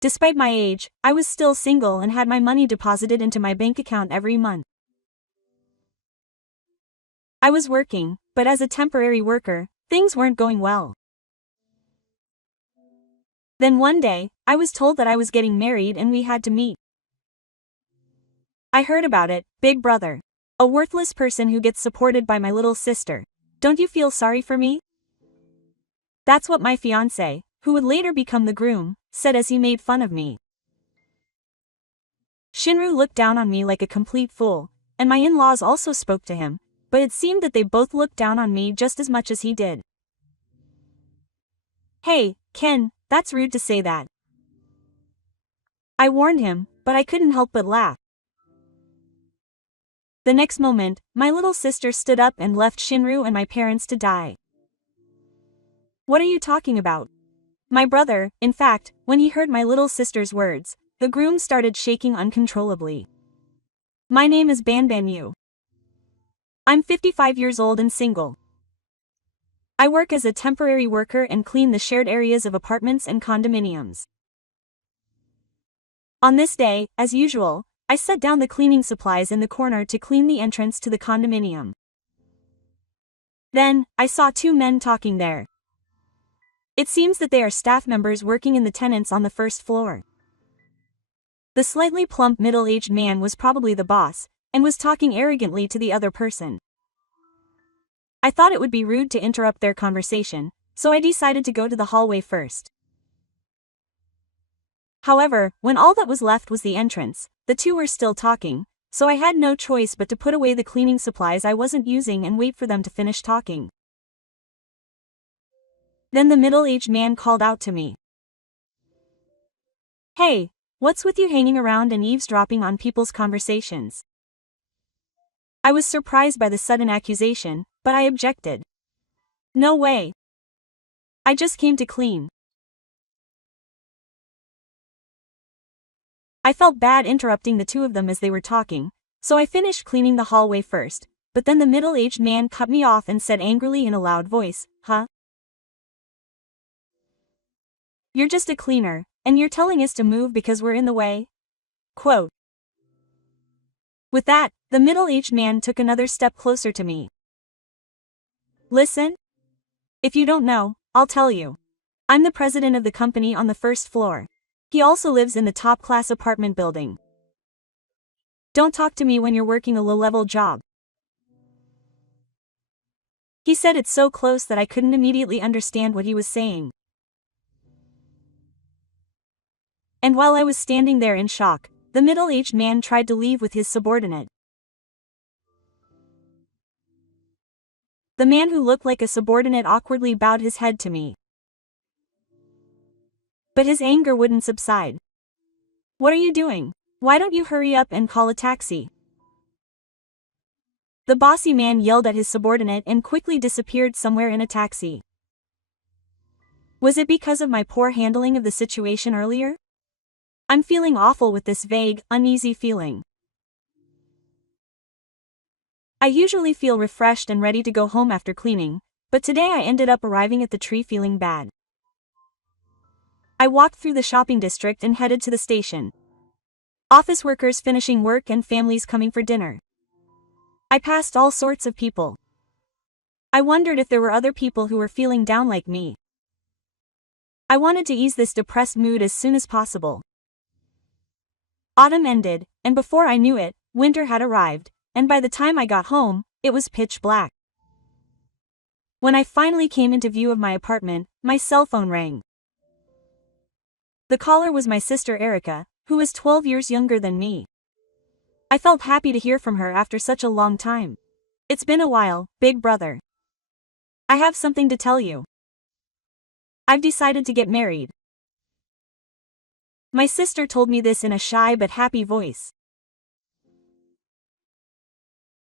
Despite my age, I was still single and had my money deposited into my bank account every month. I was working, but as a temporary worker, things weren't going well. Then one day, I was told that I was getting married and we had to meet. I heard about it, big brother. A worthless person who gets supported by my little sister. Don't you feel sorry for me? That's what my fiancé, who would later become the groom, said as he made fun of me. Shinru looked down on me like a complete fool, and my in-laws also spoke to him, but it seemed that they both looked down on me just as much as he did. Hey, Ken, that's rude to say that. I warned him, but I couldn't help but laugh. The next moment, my little sister stood up and left Shinru and my parents to die. What are you talking about? My brother, in fact, when he heard my little sister's words, the groom started shaking uncontrollably. My name is Yu. I'm 55 years old and single. I work as a temporary worker and clean the shared areas of apartments and condominiums. On this day, as usual, I set down the cleaning supplies in the corner to clean the entrance to the condominium. Then, I saw two men talking there. It seems that they are staff members working in the tenants on the first floor. The slightly plump middle-aged man was probably the boss, and was talking arrogantly to the other person. I thought it would be rude to interrupt their conversation, so I decided to go to the hallway first. However, when all that was left was the entrance, the two were still talking, so I had no choice but to put away the cleaning supplies I wasn't using and wait for them to finish talking. Then the middle-aged man called out to me. Hey, what's with you hanging around and eavesdropping on people's conversations? I was surprised by the sudden accusation, but I objected. No way. I just came to clean. I felt bad interrupting the two of them as they were talking, so I finished cleaning the hallway first, but then the middle-aged man cut me off and said angrily in a loud voice, Huh? You're just a cleaner, and you're telling us to move because we're in the way? Quote. With that, the middle-aged man took another step closer to me. Listen? If you don't know, I'll tell you. I'm the president of the company on the first floor. He also lives in the top-class apartment building. Don't talk to me when you're working a low-level job. He said it so close that I couldn't immediately understand what he was saying. And while I was standing there in shock, the middle-aged man tried to leave with his subordinate. The man who looked like a subordinate awkwardly bowed his head to me. But his anger wouldn't subside. What are you doing? Why don't you hurry up and call a taxi? The bossy man yelled at his subordinate and quickly disappeared somewhere in a taxi. Was it because of my poor handling of the situation earlier? I'm feeling awful with this vague, uneasy feeling. I usually feel refreshed and ready to go home after cleaning, but today I ended up arriving at the tree feeling bad. I walked through the shopping district and headed to the station. Office workers finishing work and families coming for dinner. I passed all sorts of people. I wondered if there were other people who were feeling down like me. I wanted to ease this depressed mood as soon as possible. Autumn ended, and before I knew it, winter had arrived, and by the time I got home, it was pitch black. When I finally came into view of my apartment, my cell phone rang. The caller was my sister Erica, who was 12 years younger than me. I felt happy to hear from her after such a long time. It's been a while, big brother. I have something to tell you. I've decided to get married. My sister told me this in a shy but happy voice.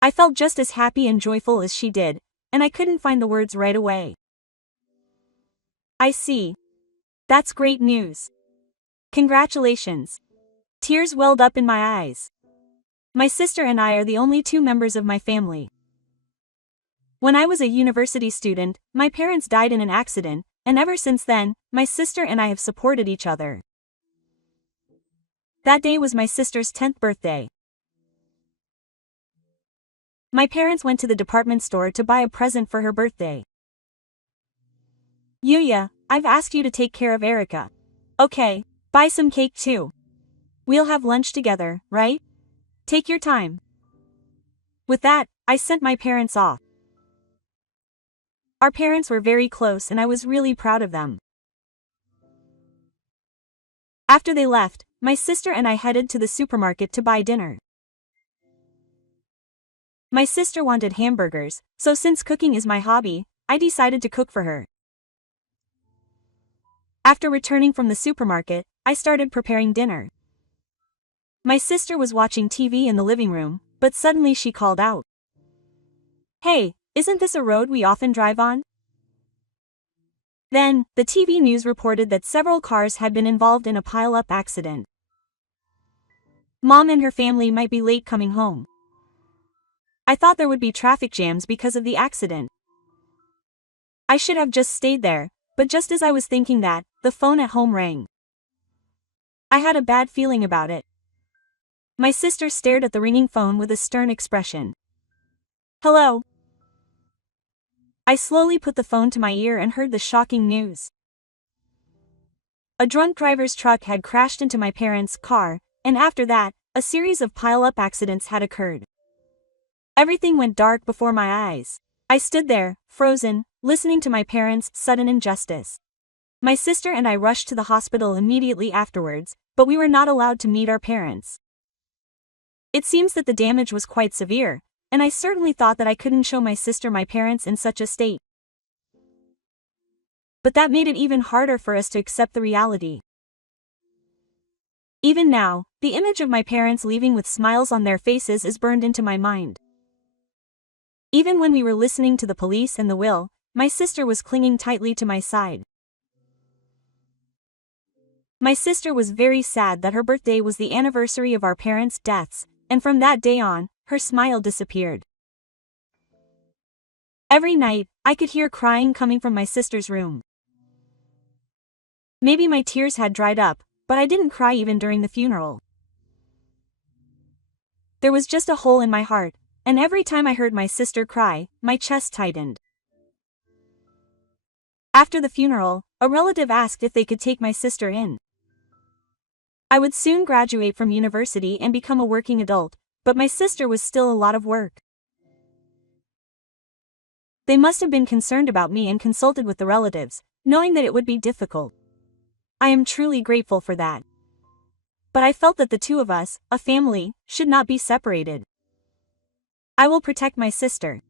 I felt just as happy and joyful as she did, and I couldn't find the words right away. I see. That's great news. Congratulations. Tears welled up in my eyes. My sister and I are the only two members of my family. When I was a university student, my parents died in an accident, and ever since then, my sister and I have supported each other. That day was my sister's 10th birthday. My parents went to the department store to buy a present for her birthday. Yuya, I've asked you to take care of Erica. Okay, buy some cake too. We'll have lunch together, right? Take your time. With that, I sent my parents off. Our parents were very close and I was really proud of them. After they left, my sister and I headed to the supermarket to buy dinner. My sister wanted hamburgers, so since cooking is my hobby, I decided to cook for her. After returning from the supermarket, I started preparing dinner. My sister was watching TV in the living room, but suddenly she called out. Hey, isn't this a road we often drive on? Then, the TV news reported that several cars had been involved in a pile-up accident. Mom and her family might be late coming home. I thought there would be traffic jams because of the accident. I should have just stayed there, but just as I was thinking that, the phone at home rang. I had a bad feeling about it. My sister stared at the ringing phone with a stern expression. Hello? I slowly put the phone to my ear and heard the shocking news. A drunk driver's truck had crashed into my parents' car, and after that, a series of pile-up accidents had occurred. Everything went dark before my eyes. I stood there, frozen, listening to my parents' sudden injustice. My sister and I rushed to the hospital immediately afterwards, but we were not allowed to meet our parents. It seems that the damage was quite severe, and I certainly thought that I couldn't show my sister my parents in such a state. But that made it even harder for us to accept the reality. Even now, the image of my parents leaving with smiles on their faces is burned into my mind. Even when we were listening to the police and the will, my sister was clinging tightly to my side. My sister was very sad that her birthday was the anniversary of our parents' deaths, and from that day on, her smile disappeared. Every night, I could hear crying coming from my sister's room. Maybe my tears had dried up, but I didn't cry even during the funeral. There was just a hole in my heart, and every time I heard my sister cry, my chest tightened. After the funeral, a relative asked if they could take my sister in. I would soon graduate from university and become a working adult, but my sister was still a lot of work. They must have been concerned about me and consulted with the relatives, knowing that it would be difficult. I am truly grateful for that. But I felt that the two of us, a family, should not be separated. I will protect my sister.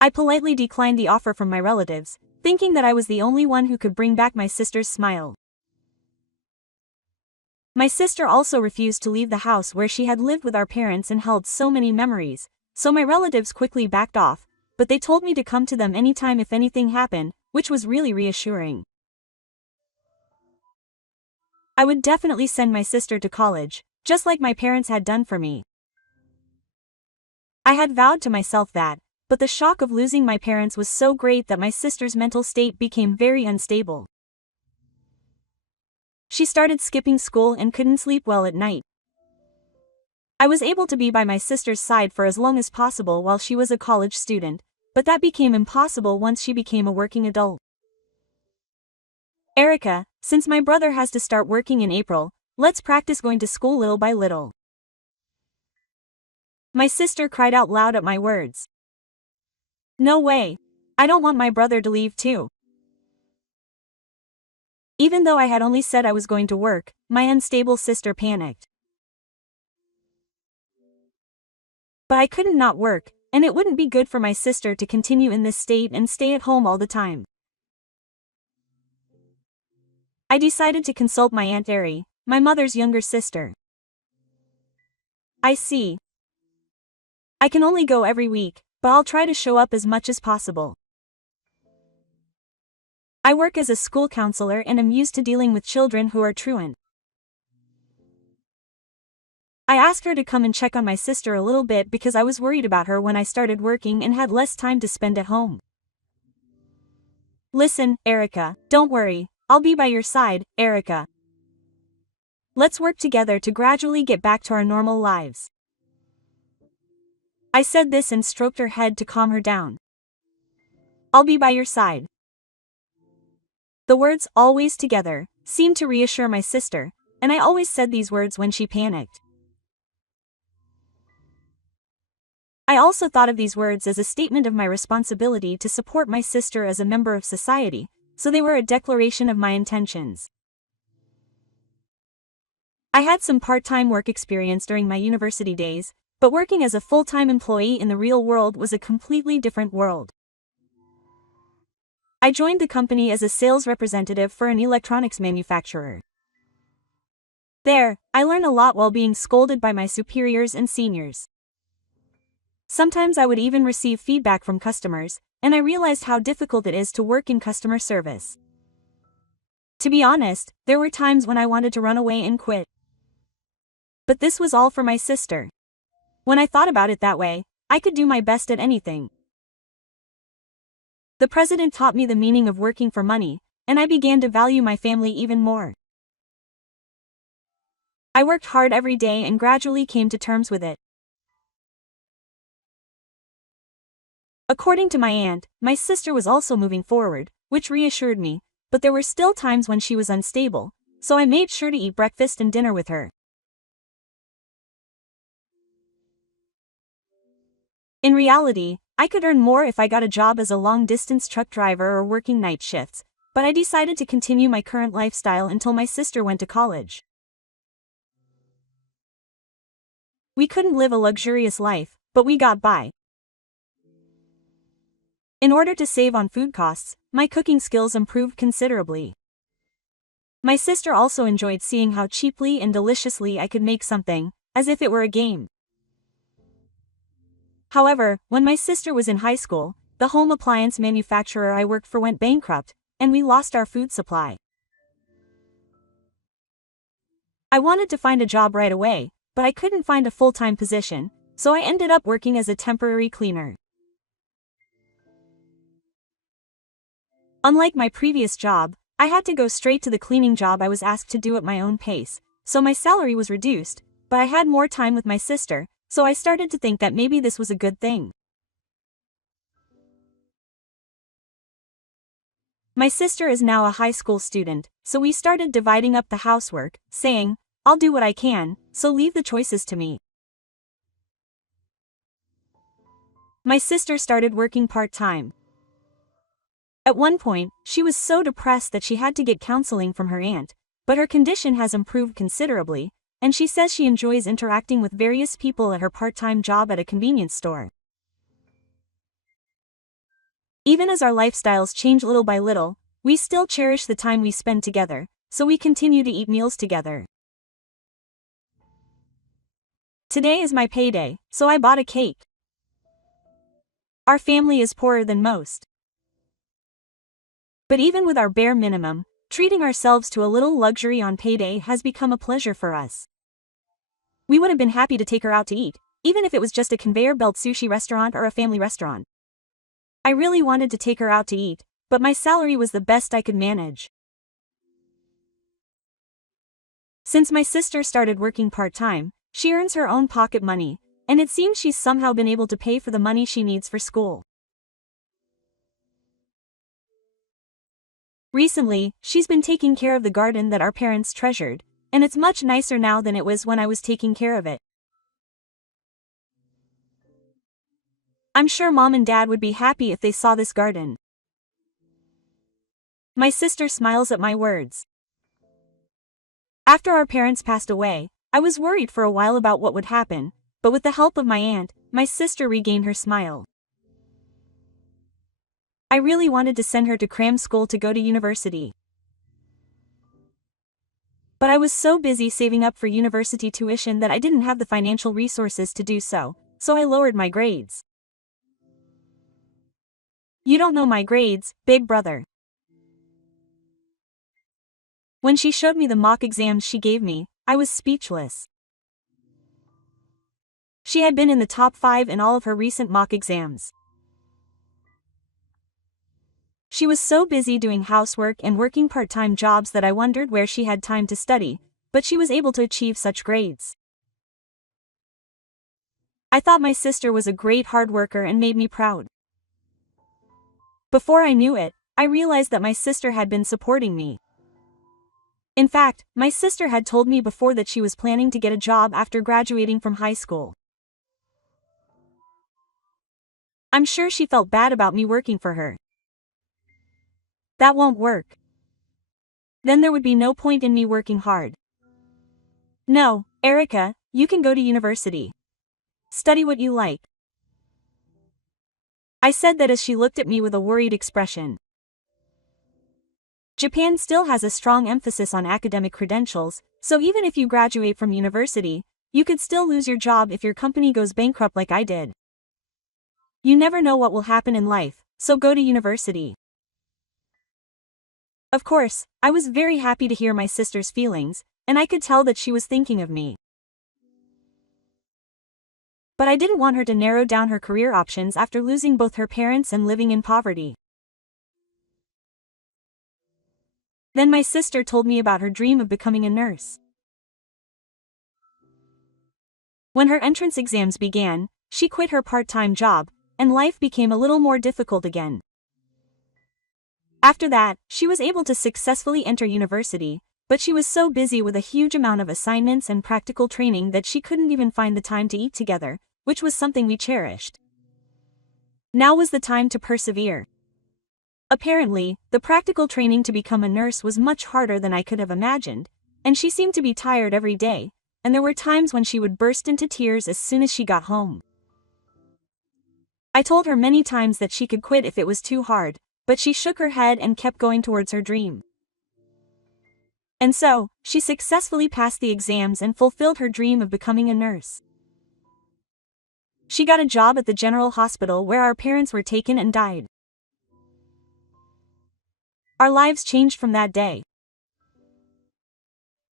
I politely declined the offer from my relatives, thinking that I was the only one who could bring back my sister's smile. My sister also refused to leave the house where she had lived with our parents and held so many memories, so my relatives quickly backed off, but they told me to come to them anytime if anything happened, which was really reassuring. I would definitely send my sister to college, just like my parents had done for me. I had vowed to myself that, but the shock of losing my parents was so great that my sister's mental state became very unstable. She started skipping school and couldn't sleep well at night. I was able to be by my sister's side for as long as possible while she was a college student, but that became impossible once she became a working adult. Erica, since my brother has to start working in April, let's practice going to school little by little. My sister cried out loud at my words. No way. I don't want my brother to leave too. Even though I had only said I was going to work, my unstable sister panicked. But I couldn't not work, and it wouldn't be good for my sister to continue in this state and stay at home all the time. I decided to consult my Aunt Eri, my mother's younger sister. I see. I can only go every week, but I'll try to show up as much as possible. I work as a school counselor and am used to dealing with children who are truant. I asked her to come and check on my sister a little bit because I was worried about her when I started working and had less time to spend at home. Listen, Erica, don't worry, I'll be by your side, Erica. Let's work together to gradually get back to our normal lives." I said this and stroked her head to calm her down. "I'll be by your side." The words "always together" seemed to reassure my sister, and I always said these words when she panicked. I also thought of these words as a statement of my responsibility to support my sister as a member of society, so they were a declaration of my intentions. I had some part-time work experience during my university days, but working as a full-time employee in the real world was a completely different world. I joined the company as a sales representative for an electronics manufacturer. There, I learned a lot while being scolded by my superiors and seniors. Sometimes I would even receive feedback from customers, and I realized how difficult it is to work in customer service. To be honest, there were times when I wanted to run away and quit. But this was all for my sister. When I thought about it that way, I could do my best at anything. The president taught me the meaning of working for money, and I began to value my family even more. I worked hard every day and gradually came to terms with it. According to my aunt, my sister was also moving forward, which reassured me, but there were still times when she was unstable, so I made sure to eat breakfast and dinner with her. In reality, I could earn more if I got a job as a long-distance truck driver or working night shifts, but I decided to continue my current lifestyle until my sister went to college. We couldn't live a luxurious life, but we got by. In order to save on food costs, my cooking skills improved considerably. My sister also enjoyed seeing how cheaply and deliciously I could make something, as if it were a game. However, when my sister was in high school, the home appliance manufacturer I worked for went bankrupt, and we lost our food supply. I wanted to find a job right away, but I couldn't find a full-time position, so I ended up working as a temporary cleaner. Unlike my previous job, I had to go straight to the cleaning job I was asked to do at my own pace, so my salary was reduced, but I had more time with my sister, so I started to think that maybe this was a good thing. My sister is now a high school student, so we started dividing up the housework, saying, "I'll do what I can, so leave the choices to me." My sister started working part-time. At one point, she was so depressed that she had to get counseling from her aunt, but her condition has improved considerably, and she says she enjoys interacting with various people at her part-time job at a convenience store. Even as our lifestyles change little by little, we still cherish the time we spend together, so we continue to eat meals together. Today is my payday, so I bought a cake. Our family is poorer than most. But even with our bare minimum, treating ourselves to a little luxury on payday has become a pleasure for us. We would have been happy to take her out to eat, even if it was just a conveyor belt sushi restaurant or a family restaurant. I really wanted to take her out to eat, but my salary was the best I could manage. Since my sister started working part-time, she earns her own pocket money, and it seems she's somehow been able to pay for the money she needs for school. Recently, she's been taking care of the garden that our parents treasured, and it's much nicer now than it was when I was taking care of it. I'm sure Mom and Dad would be happy if they saw this garden. My sister smiles at my words. After our parents passed away, I was worried for a while about what would happen, but with the help of my aunt, my sister regained her smile. I really wanted to send her to cram school to go to university. But I was so busy saving up for university tuition that I didn't have the financial resources to do so I lowered my grades. You don't know my grades, big brother. When she showed me the mock exams she gave me, I was speechless. She had been in the top 5 in all of her recent mock exams. She was so busy doing housework and working part-time jobs that I wondered where she had time to study, but she was able to achieve such grades. I thought my sister was a great hard worker and made me proud. Before I knew it, I realized that my sister had been supporting me. In fact, my sister had told me before that she was planning to get a job after graduating from high school. I'm sure she felt bad about me working for her. That won't work. Then there would be no point in me working hard. No, Erica, you can go to university. Study what you like. I said that as she looked at me with a worried expression. Japan still has a strong emphasis on academic credentials, so even if you graduate from university, you could still lose your job if your company goes bankrupt like I did. You never know what will happen in life, so go to university. Of course, I was very happy to hear my sister's feelings, and I could tell that she was thinking of me. But I didn't want her to narrow down her career options after losing both her parents and living in poverty. Then my sister told me about her dream of becoming a nurse. When her entrance exams began, she quit her part-time job, and life became a little more difficult again. After that, she was able to successfully enter university, but she was so busy with a huge amount of assignments and practical training that she couldn't even find the time to eat together, which was something we cherished. Now was the time to persevere. Apparently, the practical training to become a nurse was much harder than I could have imagined, and she seemed to be tired every day, and there were times when she would burst into tears as soon as she got home. I told her many times that she could quit if it was too hard, but she shook her head and kept going towards her dream. And so, she successfully passed the exams and fulfilled her dream of becoming a nurse. She got a job at the general hospital where our parents were taken and died. Our lives changed from that day.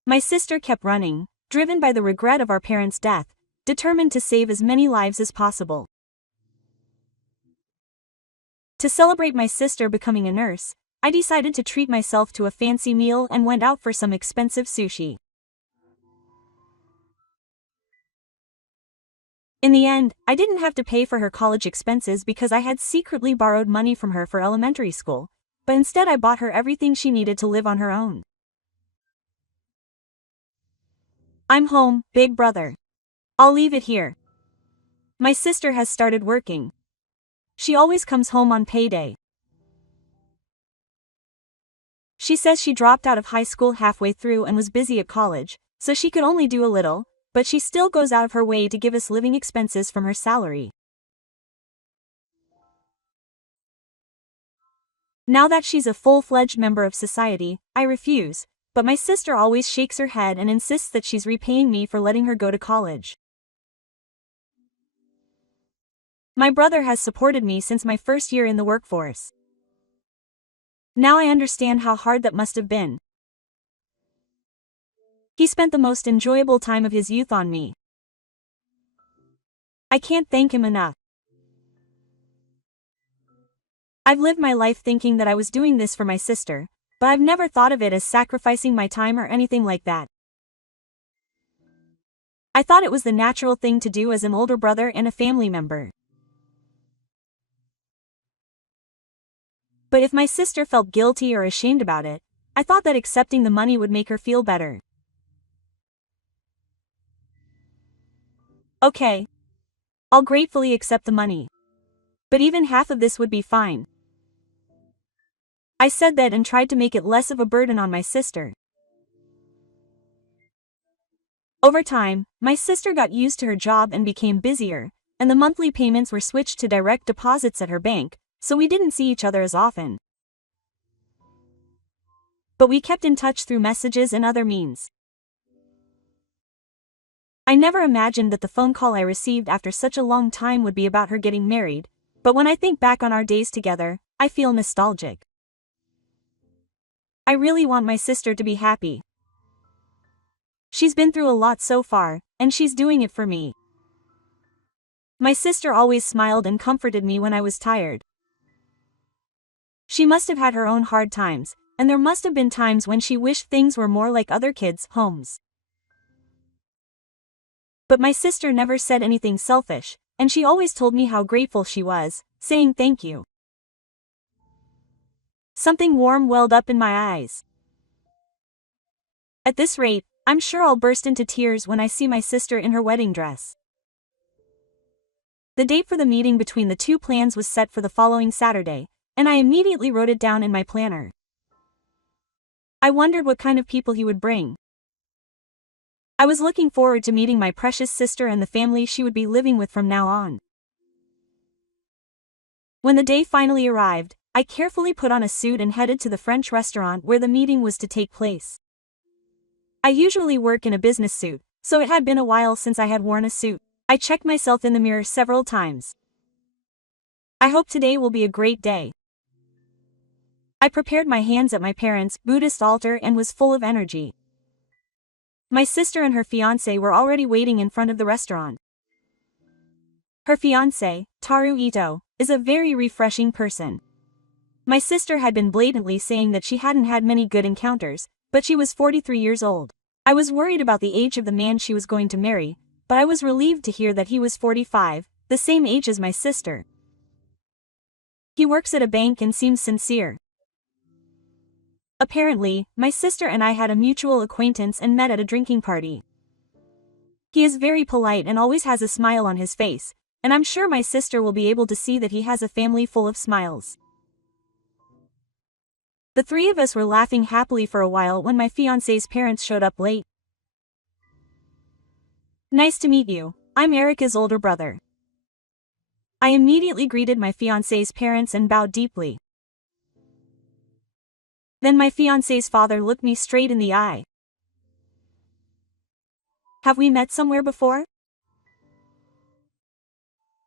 My sister kept running, driven by the regret of our parents' death, determined to save as many lives as possible. To celebrate my sister becoming a nurse, I decided to treat myself to a fancy meal and went out for some expensive sushi. In the end, I didn't have to pay for her college expenses because I had secretly borrowed money from her for elementary school, but instead I bought her everything she needed to live on her own. I'm home, big brother. I'll leave it here. My sister has started working. She always comes home on payday. She says she dropped out of high school halfway through and was busy at college, so she could only do a little, but she still goes out of her way to give us living expenses from her salary. Now that she's a full-fledged member of society, I refuse, but my sister always shakes her head and insists that she's repaying me for letting her go to college. My brother has supported me since my first year in the workforce. Now I understand how hard that must have been. He spent the most enjoyable time of his youth on me. I can't thank him enough. I've lived my life thinking that I was doing this for my sister, but I've never thought of it as sacrificing my time or anything like that. I thought it was the natural thing to do as an older brother and a family member. But if my sister felt guilty or ashamed about it, I thought that accepting the money would make her feel better. Okay. I'll gratefully accept the money. But even half of this would be fine. I said that and tried to make it less of a burden on my sister. Over time, my sister got used to her job and became busier, and the monthly payments were switched to direct deposits at her bank, so we didn't see each other as often. But we kept in touch through messages and other means. I never imagined that the phone call I received after such a long time would be about her getting married, but when I think back on our days together, I feel nostalgic. I really want my sister to be happy. She's been through a lot so far, and she's doing it for me. My sister always smiled and comforted me when I was tired. She must have had her own hard times, and there must have been times when she wished things were more like other kids' homes. but my sister never said anything selfish, and she always told me how grateful she was, saying thank you. Something warm welled up in my eyes. At this rate, I'm sure I'll burst into tears when I see my sister in her wedding dress. The date for the meeting between the two plans was set for the following Saturday, and I immediately wrote it down in my planner. I wondered what kind of people he would bring. I was looking forward to meeting my precious sister and the family she would be living with from now on. When the day finally arrived, I carefully put on a suit and headed to the French restaurant where the meeting was to take place. I usually work in a business suit, so it had been a while since I had worn a suit. I checked myself in the mirror several times. I hope today will be a great day. I prepared my hands at my parents' Buddhist altar and was full of energy. My sister and her fiancé were already waiting in front of the restaurant. Her fiancé, Taru Ito, is a very refreshing person. My sister had been blatantly saying that she hadn't had many good encounters, but she was 43 years old. I was worried about the age of the man she was going to marry, but I was relieved to hear that he was 45, the same age as my sister. He works at a bank and seems sincere. Apparently, my sister and I had a mutual acquaintance and met at a drinking party. He is very polite and always has a smile on his face, and I'm sure my sister will be able to see that he has a family full of smiles. The three of us were laughing happily for a while when my fiancé's parents showed up late. Nice to meet you, I'm Erica's older brother. I immediately greeted my fiancé's parents and bowed deeply. Then my fiancé's father looked me straight in the eye. Have we met somewhere before?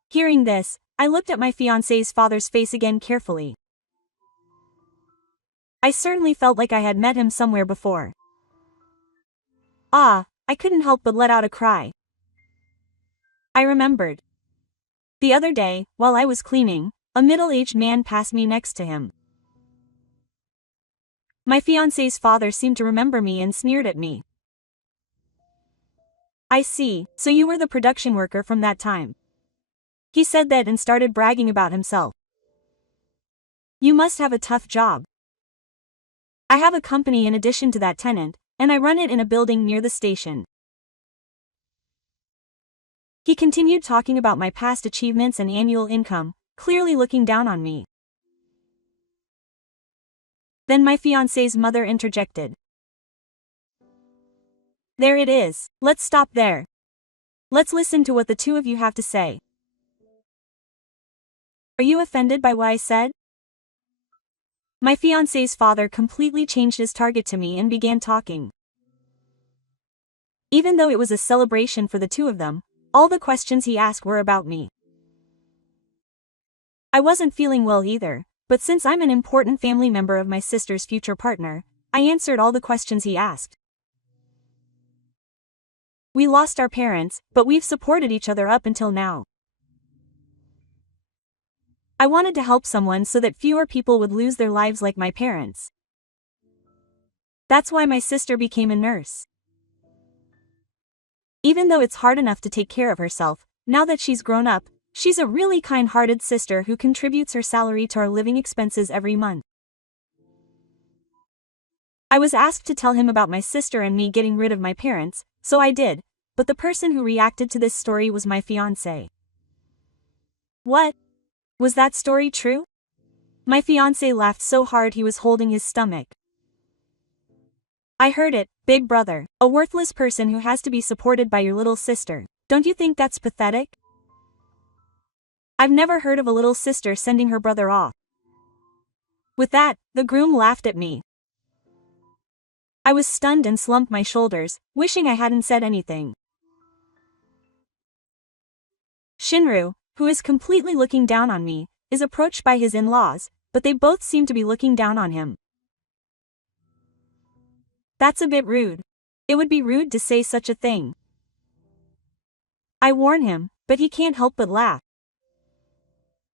Hearing this, I looked at my fiancé's father's face again carefully. I certainly felt like I had met him somewhere before. Ah, I couldn't help but let out a cry. I remembered. The other day, while I was cleaning, a middle-aged man passed me next to him. My fiancé's father seemed to remember me and sneered at me. I see, so you were the production worker from that time. He said that and started bragging about himself. You must have a tough job. I have a company in addition to that tenant, and I run it in a building near the station. He continued talking about my past achievements and annual income, clearly looking down on me. Then my fiancé's mother interjected. There it is, let's stop there. Let's listen to what the two of you have to say. Are you offended by what I said? My fiancé's father completely changed his target to me and began talking. Even though it was a celebration for the two of them, all the questions he asked were about me. I wasn't feeling well either, but since I'm an important family member of my sister's future partner, I answered all the questions he asked. We lost our parents, but we've supported each other up until now. I wanted to help someone so that fewer people would lose their lives like my parents. That's why my sister became a nurse. Even though it's hard enough to take care of herself, now that she's grown up, she's a really kind-hearted sister who contributes her salary to our living expenses every month. I was asked to tell him about my sister and me getting rid of my parents, so I did, but the person who reacted to this story was my fiancé. What? Was that story true? My fiancé laughed so hard he was holding his stomach. I heard it, big brother, a worthless person who has to be supported by your little sister. Don't you think that's pathetic? I've never heard of a little sister sending her brother off. With that, the groom laughed at me. I was stunned and slumped my shoulders, wishing I hadn't said anything. Shinru, who is completely looking down on me, is approached by his in-laws, but they both seem to be looking down on him. That's a bit rude. It would be rude to say such a thing. I warn him, but he can't help but laugh.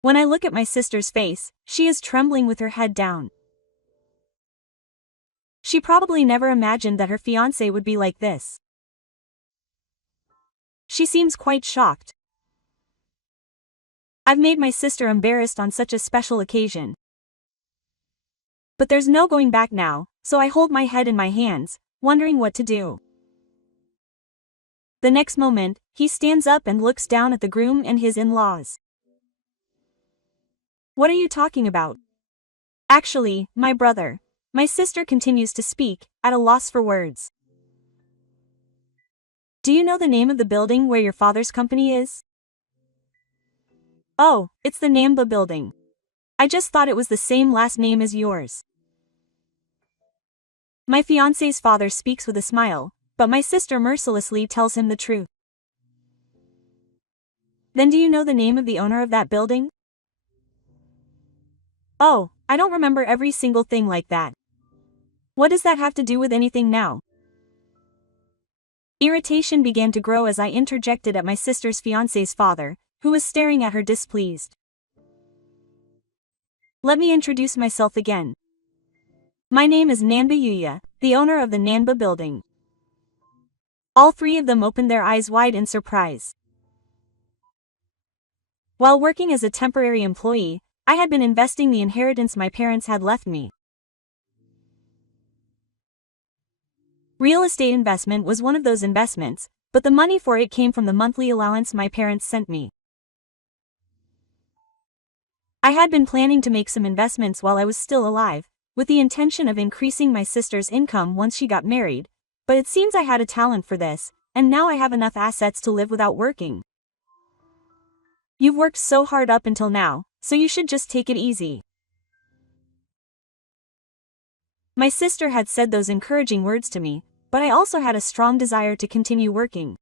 When I look at my sister's face, she is trembling with her head down. She probably never imagined that her fiancé would be like this. She seems quite shocked. I've made my sister embarrassed on such a special occasion. But there's no going back now, so I hold my head in my hands, wondering what to do. The next moment, he stands up and looks down at the groom and his in-laws. What are you talking about? Actually, my brother. My sister continues to speak, at a loss for words. Do you know the name of the building where your father's company is? Oh, it's the Namba building. I just thought it was the same last name as yours. My fiancé's father speaks with a smile, but my sister mercilessly tells him the truth. Then do you know the name of the owner of that building? Oh, I don't remember every single thing like that. What does that have to do with anything now? Irritation began to grow as I interjected at my sister's fiancé's father, who was staring at her displeased. Let me introduce myself again. My name is Nanba, the owner of the Nanba building. All three of them opened their eyes wide in surprise. While working as a temporary employee, I had been investing the inheritance my parents had left me. Real estate investment was one of those investments, but the money for it came from the monthly allowance my parents sent me. I had been planning to make some investments while I was still alive, with the intention of increasing my sister's income once she got married, but it seems I had a talent for this, and now I have enough assets to live without working. You've worked so hard up until now, so you should just take it easy. My sister had said those encouraging words to me, but I also had a strong desire to continue working.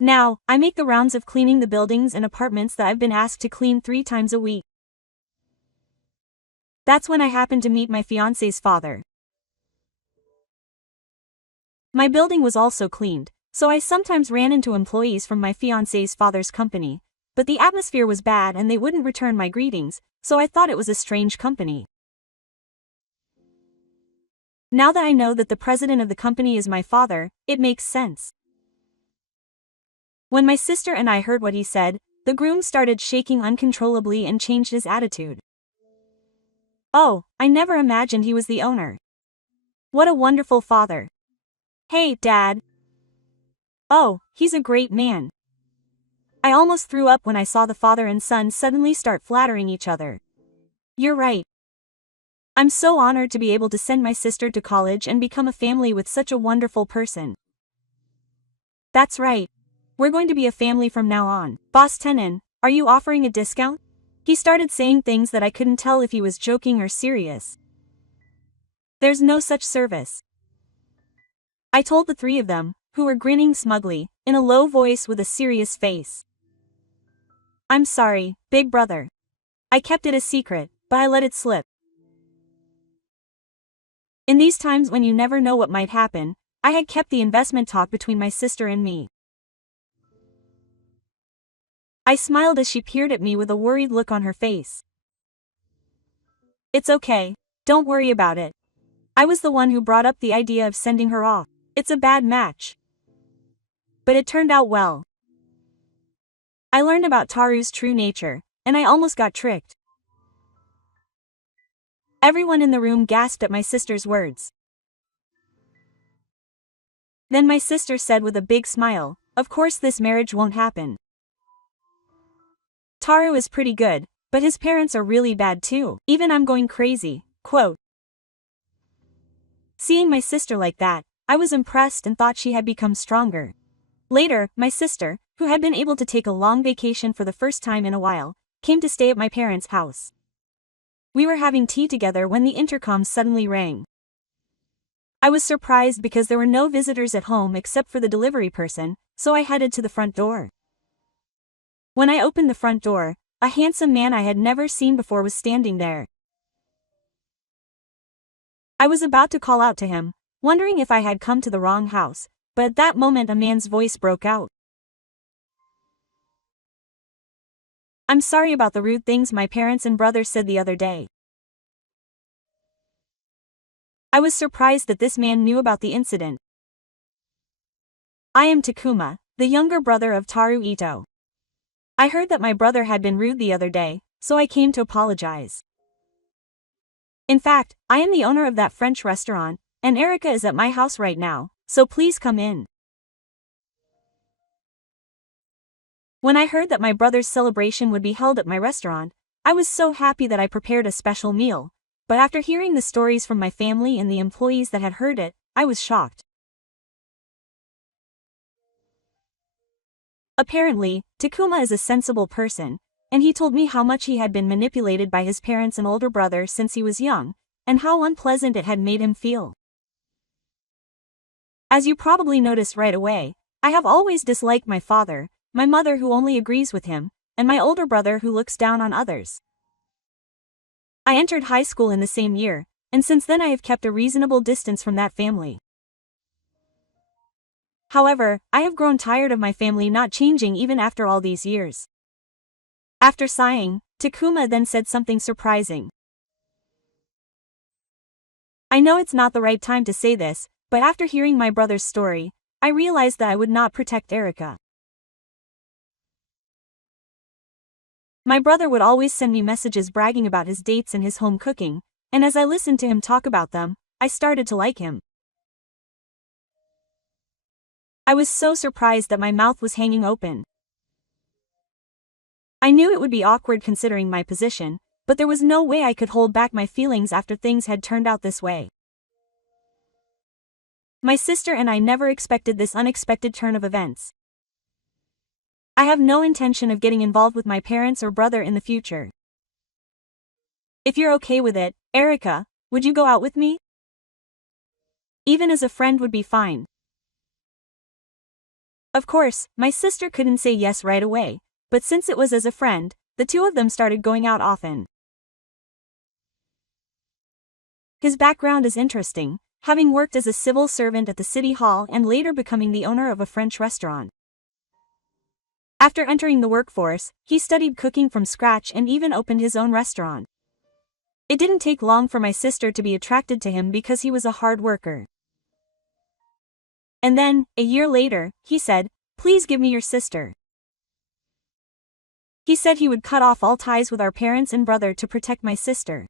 Now, I make the rounds of cleaning the buildings and apartments that I've been asked to clean 3 times a week. That's when I happened to meet my fiancé's father. My building was also cleaned, so I sometimes ran into employees from my fiancé's father's company, but the atmosphere was bad and they wouldn't return my greetings, so I thought it was a strange company. Now that I know that the president of the company is my father, it makes sense. When my sister and I heard what he said, the groom started shaking uncontrollably and changed his attitude. Oh, I never imagined he was the owner. What a wonderful father. Hey, Dad. Oh, he's a great man. I almost threw up when I saw the father and son suddenly start flattering each other. You're right. I'm so honored to be able to send my sister to college and become a family with such a wonderful person. That's right. We're going to be a family from now on. Boss Tenon, are you offering a discount? He started saying things that I couldn't tell if he was joking or serious. There's no such service. I told the 3 of them, who were grinning smugly, in a low voice with a serious face. I'm sorry, big brother. I kept it a secret, but I let it slip. In these times when you never know what might happen, I had kept the investment talk between my sister and me. I smiled as she peered at me with a worried look on her face. It's okay, don't worry about it. I was the one who brought up the idea of sending her off. It's a bad match. But it turned out well. I learned about Taru's true nature, and I almost got tricked. Everyone in the room gasped at my sister's words. Then my sister said with a big smile, of course this marriage won't happen. Taru is pretty good, but his parents are really bad too. Even I'm going crazy, quote. Seeing my sister like that, I was impressed and thought she had become stronger. Later, my sister, who had been able to take a long vacation for the first time in a while, came to stay at my parents' house. We were having tea together when the intercom suddenly rang. I was surprised because there were no visitors at home except for the delivery person, so I headed to the front door. When I opened the front door, a handsome man I had never seen before was standing there. I was about to call out to him, wondering if I had come to the wrong house, but at that moment a man's voice broke out. I'm sorry about the rude things my parents and brother said the other day. I was surprised that this man knew about the incident. I am Takuma, the younger brother of Taru Ito. I heard that my brother had been rude the other day, so I came to apologize. In fact, I am the owner of that French restaurant, and Erica is at my house right now, so please come in. When I heard that my brother's celebration would be held at my restaurant, I was so happy that I prepared a special meal, but after hearing the stories from my family and the employees that had heard it, I was shocked. Apparently, Takuma is a sensible person, and he told me how much he had been manipulated by his parents and older brother since he was young, and how unpleasant it had made him feel. As you probably noticed right away, I have always disliked my father, my mother who only agrees with him, and my older brother who looks down on others. I entered high school in the same year, and since then I have kept a reasonable distance from that family. However, I have grown tired of my family not changing even after all these years. After sighing, Takuma then said something surprising. I know it's not the right time to say this, but after hearing my brother's story, I realized that I would not protect Erica. My brother would always send me messages bragging about his dates and his home cooking, and as I listened to him talk about them, I started to like him. I was so surprised that my mouth was hanging open. I knew it would be awkward considering my position, but there was no way I could hold back my feelings after things had turned out this way. My sister and I never expected this unexpected turn of events. I have no intention of getting involved with my parents or brother in the future. If you're okay with it, Erica, would you go out with me? Even as a friend would be fine. Of course, my sister couldn't say yes right away, but since it was as a friend, the two of them started going out often. His background is interesting, having worked as a civil servant at the city hall and later becoming the owner of a French restaurant. After entering the workforce, he studied cooking from scratch and even opened his own restaurant. It didn't take long for my sister to be attracted to him because he was a hard worker. And then, a year later, he said, "Please give me your sister." He said he would cut off all ties with our parents and brother to protect my sister.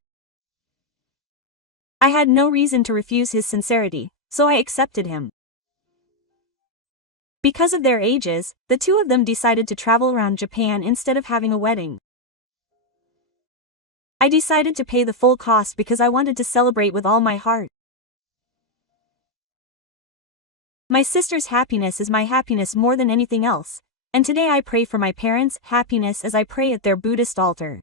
I had no reason to refuse his sincerity, so I accepted him. Because of their ages, the two of them decided to travel around Japan instead of having a wedding. I decided to pay the full cost because I wanted to celebrate with all my heart. My sister's happiness is my happiness more than anything else, and today I pray for my parents' happiness as I pray at their Buddhist altar.